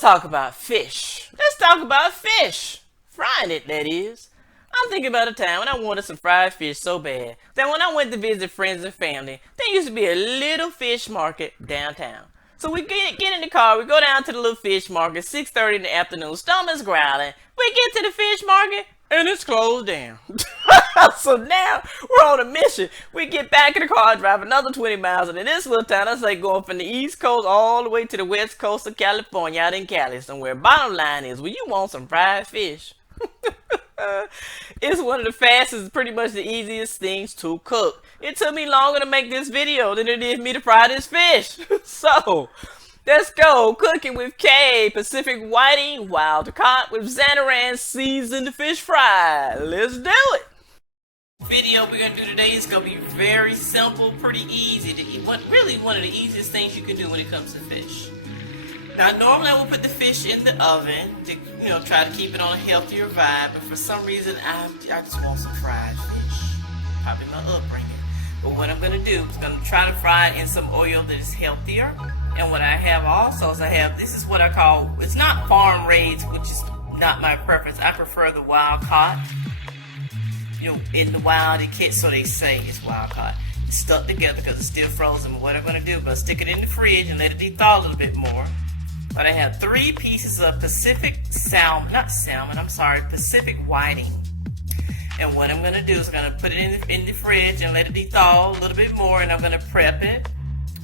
let's talk about fish. Let's talk about fish. Frying it, that is. I'm thinking about a time when I wanted some fried fish so bad that when I went to visit friends and family, there used to be a little fish market downtown. So we get in the car, we go down to the little fish market, 6:30 in the afternoon, stomach's growling. We get to the fish market, and it's closed down. So now we're on a mission. We get back in the car, drive another 20 miles, and in this little town, that's like going from the East Coast all the way to the West Coast of California, out in Cali somewhere. Bottom line is, when you want some fried fish, it's one of the fastest, pretty much the easiest things to cook. It took me longer to make this video than it did me to fry this fish. So, let's go cooking with Kaye, Pacific Whiting, wild caught with Zatarain seasoned fish fry. Let's do it. Video we're gonna do today is gonna be very simple, pretty easy to eat. Really one of the easiest things you can do when it comes to fish. Now, normally I would put the fish in the oven to, try to keep it on a healthier vibe, but for some reason I just want some fried fish. Probably my upbringing. But what I'm gonna do is gonna try to fry it in some oil that is healthier. And what I have also is this is what I call, it's not farm raised, which is not my preference. I prefer the wild caught. In the wild, so they say it's wild caught. It's stuck together because it's still frozen. But what I'm gonna do, I'm gonna stick it in the fridge and let it de-thaw a little bit more. But I have 3 pieces of Pacific Whiting. And what I'm gonna do is I'm gonna put it in the fridge and let it de-thaw a little bit more, and I'm gonna prep it,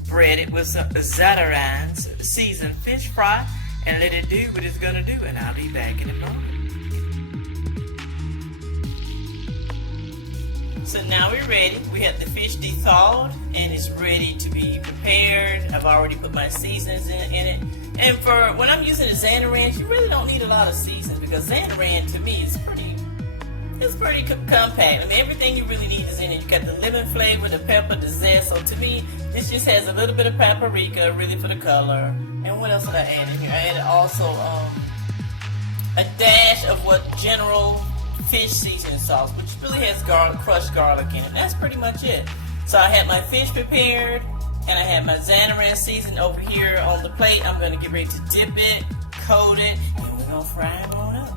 bread it with some Zatarain seasoned fish fry, and let it do what it's gonna do, and I'll be back in a moment. So now we're ready. We have the fish de-thawed and it's ready to be prepared. I've already put my seasonings in it. And for when I'm using the Zatarain, you really don't need a lot of seasonings because Zatarain to me is pretty compact. I mean, everything you really need is in it. You got the lemon flavor, the pepper, the zest. So to me, this just has a little bit of paprika, really for the color. And what else did I add in here? I added also a dash of what general fish seasoning sauce, which really has crushed garlic in it. That's pretty much it. So I had my fish prepared, and I have my Zatarain season over here on the plate. I'm going to get ready to dip it, coat it, and we're going to fry it on up.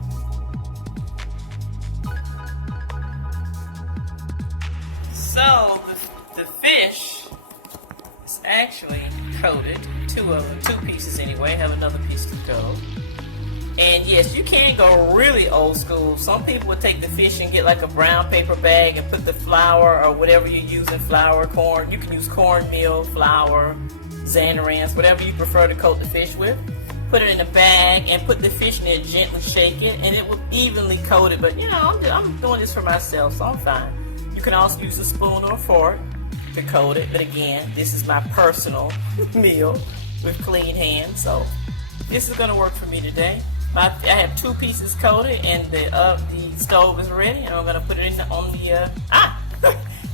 So the fish is actually coated, two pieces anyway. I have another piece to go. And yes, you can go really old school. Some people would take the fish and get like a brown paper bag and put the flour or whatever you're using, corn. You can use cornmeal, flour, Zatarain, whatever you prefer to coat the fish with. Put it in a bag and put the fish in there, gently shake it, and it will evenly coat it. But I'm doing this for myself, so I'm fine. You can also use a spoon or a fork to coat it. But again, this is my personal meal with clean hands, so this is going to work for me today. I have 2 pieces coated, and the stove is ready, and I'm going to put it on the,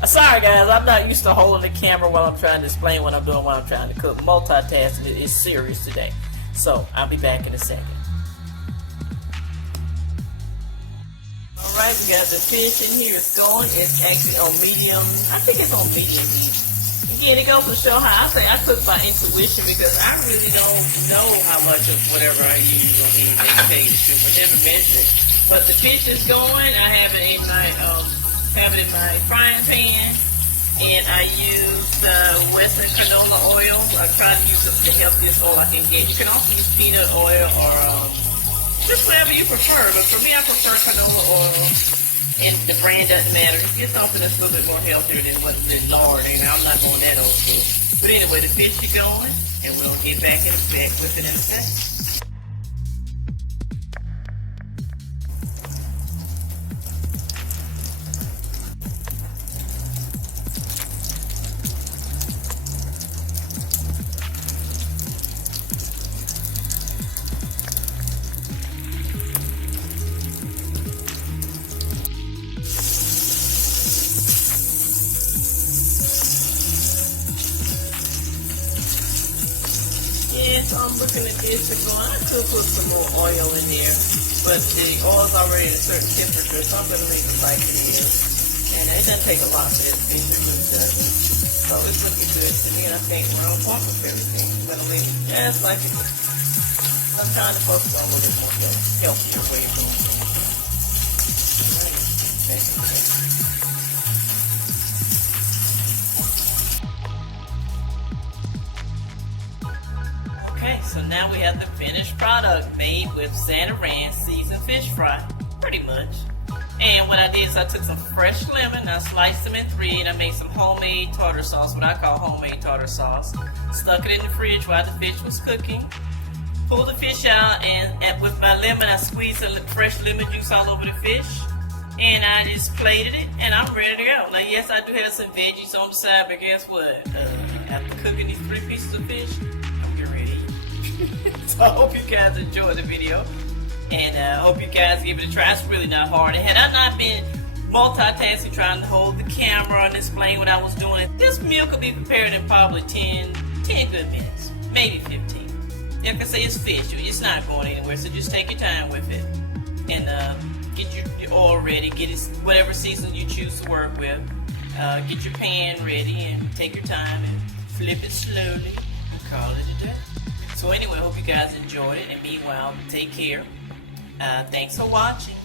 sorry guys, I'm not used to holding the camera while I'm trying to explain what I'm doing while I'm trying to cook. Multitasking is serious today, so I'll be back in a second. Alright, we got the fish in here. It's going. It's actually on medium. I think it's on medium heat. Again, it goes to show how I cook by intuition because I really don't know how much of whatever I use on these things. I never measured it. But the fish is going. I have it in my frying pan, and I use Wesson canola oil. I try to use the healthiest oil I can get. You can also use peanut oil or just whatever you prefer. But for me, I prefer canola oil. And the brand doesn't matter. Get something that's a little bit more healthier than what's this Lord. I'm not going that old school. But anyway, the fish is going, and we'll get back with it in a second. So I'm looking at this and going, I could put some more oil in there, but the oil's already at a certain temperature, so I'm going to leave it like it is. And it doesn't take a lot for this fish, it really doesn't. So it's looking good to me, and I think we're on point with everything. I'm going to leave it just like it is. I'm trying to focus on a little bit more healthier way of doing things. Okay, so now we have the finished product made with Zatarain seasoned fish fry, pretty much. And what I did is I took some fresh lemon, I sliced them in 3, and I made some homemade tartar sauce, what I call homemade tartar sauce. Stuck it in the fridge while the fish was cooking. Pulled the fish out, and with my lemon, I squeezed the fresh lemon juice all over the fish. And I just plated it, and I'm ready to go. Now, yes, I do have some veggies on the side, but guess what? After cooking these 3 pieces of fish, I'm getting ready to eat. So I hope you guys enjoyed the video. And I hope you guys give it a try. It's really not hard. And had I not been multitasking, trying to hold the camera and explain what I was doing, this meal could be prepared in probably 10 good minutes, maybe 15. Like I say, it's fish. It's not going anywhere, so just take your time with it. And get your oil ready. Get it, whatever season you choose to work with. Get your pan ready and take your time and flip it slowly and call it a day. So anyway, I hope you guys enjoyed it. And meanwhile, take care. Thanks for watching.